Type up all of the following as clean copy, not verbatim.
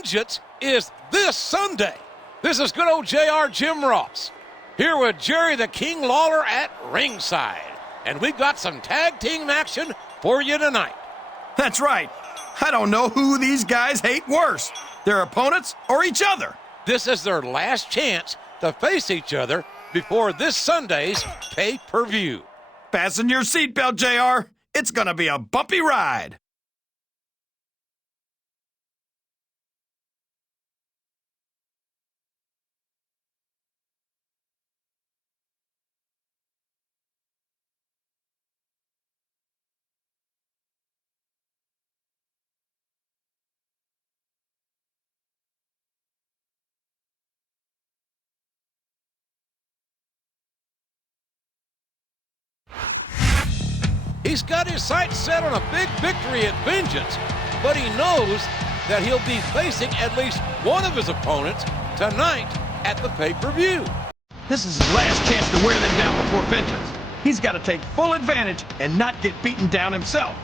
Vengeance is this Sunday. This is good old JR Jim Ross, here with Jerry the King Lawler at ringside. And we've got some tag team action for you tonight. That's right. I don't know who these guys hate worse, their opponents or each other. This is their last chance to face each other before this Sunday's pay-per-view. Fasten your seatbelt, JR. It's gonna be a bumpy ride. He's got his sights set on a big victory at Vengeance, but he knows that he'll be facing at least one of his opponents tonight at the pay-per-view. This is his last chance to wear them down before Vengeance. He's got to take full advantage and not get beaten down himself.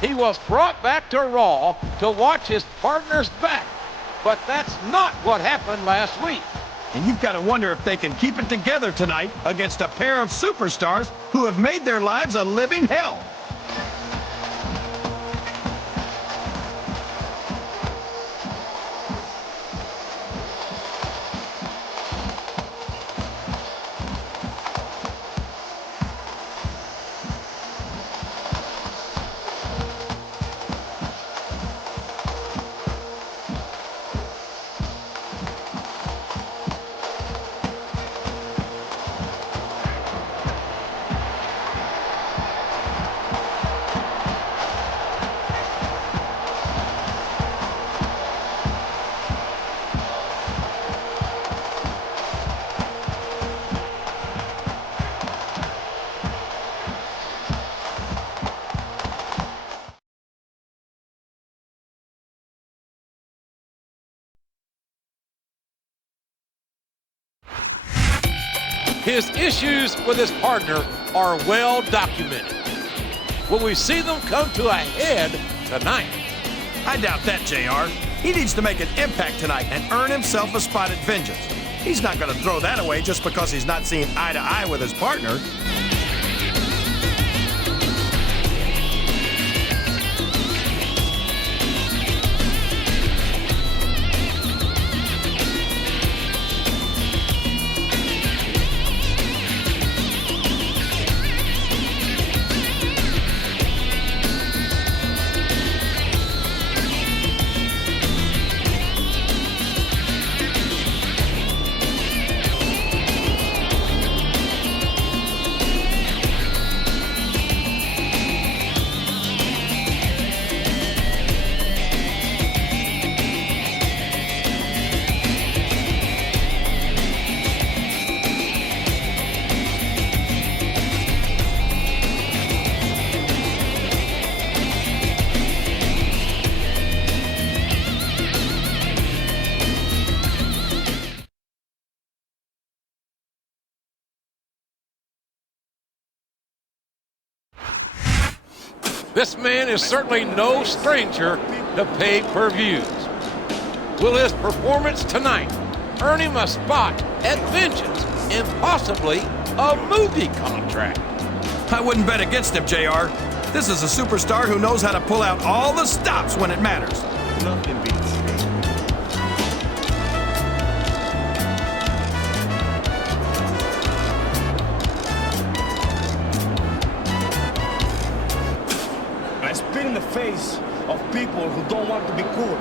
He was brought back to Raw to watch his partner's back, but that's not what happened last week. And you've got to wonder if they can keep it together tonight against a pair of superstars who have made their lives a living hell. His issues with his partner are well documented. Will we see them come to a head tonight? I doubt that, JR. He needs to make an impact tonight and earn himself a spot at Vengeance. He's not going to throw that away just because he's not seeing eye to eye with his partner. This man is certainly no stranger to pay-per-views. Will his performance tonight earn him a spot at Vengeance and possibly a movie contract? I wouldn't bet against him, JR. This is a superstar who knows how to pull out all the stops when it matters. Nothing beats. I spit in the face of people who don't want to be cool.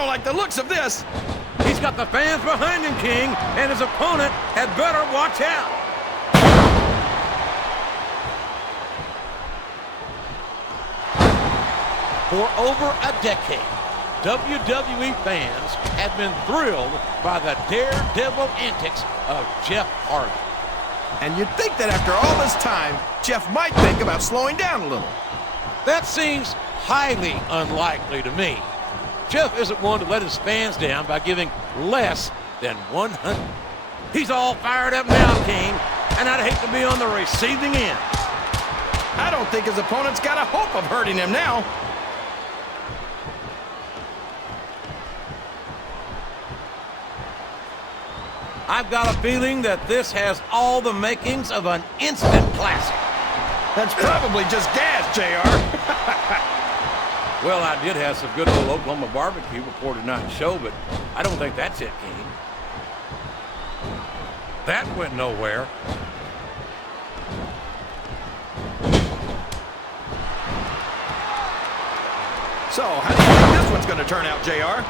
don't like the looks of this. He's got the fans behind him, King, and his opponent had better watch out. For over a decade, WWE fans have been thrilled by the daredevil antics of Jeff Hardy. And you'd think that after all this time, Jeff might think about slowing down a little. That seems highly unlikely to me. Jeff isn't one to let his fans down by giving less than 100. He's all fired up now, King, and I'd hate to be on the receiving end. I don't think his opponent's got a hope of hurting him now. I've got a feeling that this has all the makings of an instant classic. That's probably just gas, JR. Well, I did have some good old Oklahoma barbecue before tonight's show, but I don't think that's it, King. That went nowhere. So, how do you think this one's going to turn out, JR?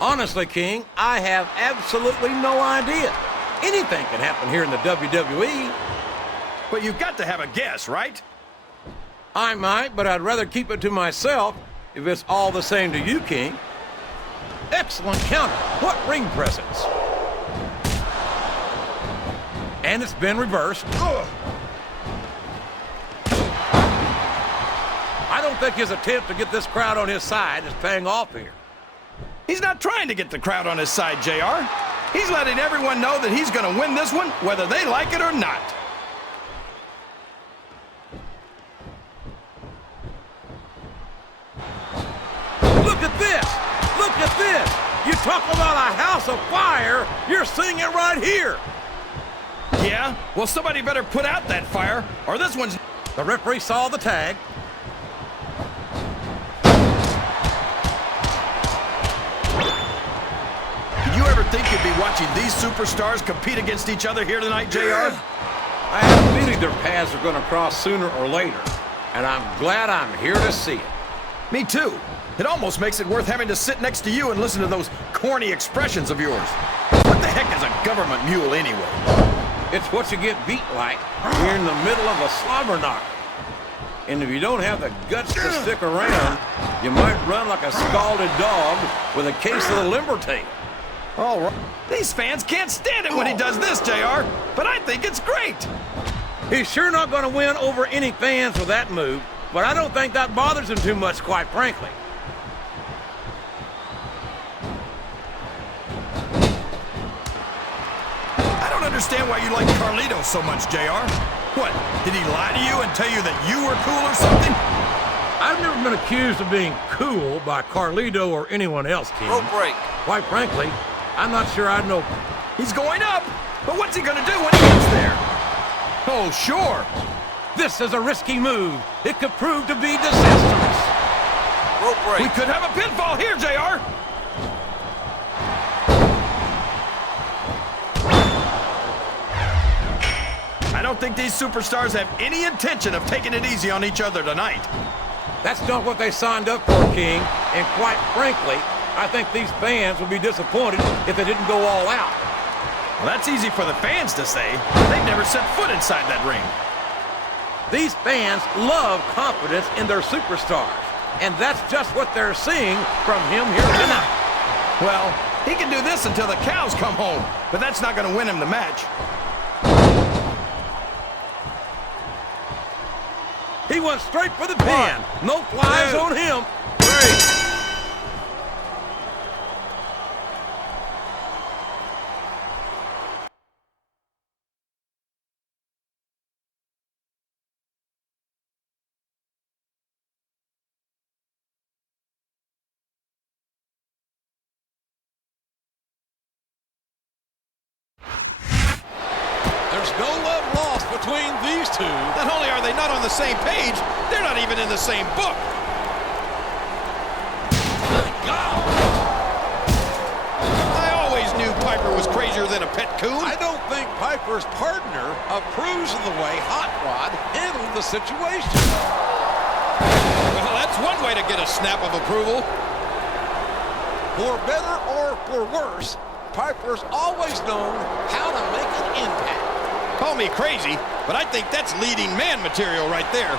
Honestly, King, I have absolutely no idea. Anything can happen here in the WWE. But you've got to have a guess, right? I might, but I'd rather keep it to myself if it's all the same to you, King. Excellent counter. What ring presence. And it's been reversed. Ugh. I don't think his attempt to get this crowd on his side is paying off here. He's not trying to get the crowd on his side, JR. He's letting everyone know that he's going to win this one, whether they like it or not. Look at this! Look at this! You talk about a house of fire, you're seeing it right here! Yeah? Well, somebody better put out that fire, or this one's... The referee saw the tag. Did you ever think you'd be watching these superstars compete against each other here tonight, JR? I have a feeling their paths are going to cross sooner or later, and I'm glad I'm here to see it. Me too. It almost makes it worth having to sit next to you and listen to those corny expressions of yours. What the heck is a government mule anyway? It's what you get beat like here in the middle of a slobber knocker. And if you don't have the guts to stick around, you might run like a scalded dog with a case of the limber tape. All right. These fans can't stand it when he does this, JR, but I think it's great. He's sure not going to win over any fans with that move, but I don't think that bothers him too much, quite frankly. I don't understand why you like Cariito so much, JR. What, did he lie to you and tell you that you were cool or something? I've never been accused of being cool by Cariito or anyone else, King. Rope break. Quite frankly, I'm not sure I know. He's going up, but what's he gonna do when he gets there? Oh, sure. This is a risky move. It could prove to be disastrous. Rope break. We could have a pinfall here, JR. I don't think these superstars have any intention of taking it easy on each other tonight. That's not what they signed up for, King. And quite frankly, I think these fans would be disappointed if they didn't go all out. Well, that's easy for the fans to say. They've never set foot inside that ring. These fans love confidence in their superstars. And that's just what they're seeing from him here tonight. Well, he can do this until the cows come home, but that's not going to win him the match. He went straight for the pin. No flies on him. There's no love lost between these two. Not only are they not on the same page, they're not even in the same book. My God! I always knew Piper was crazier than a pet coon. I don't think Piper's partner approves of the way Hot Rod handled the situation. Well, that's one way to get a snap of approval. For better or for worse, Piper's always known how to make an impact. Call me crazy, but I think that's leading man material right there.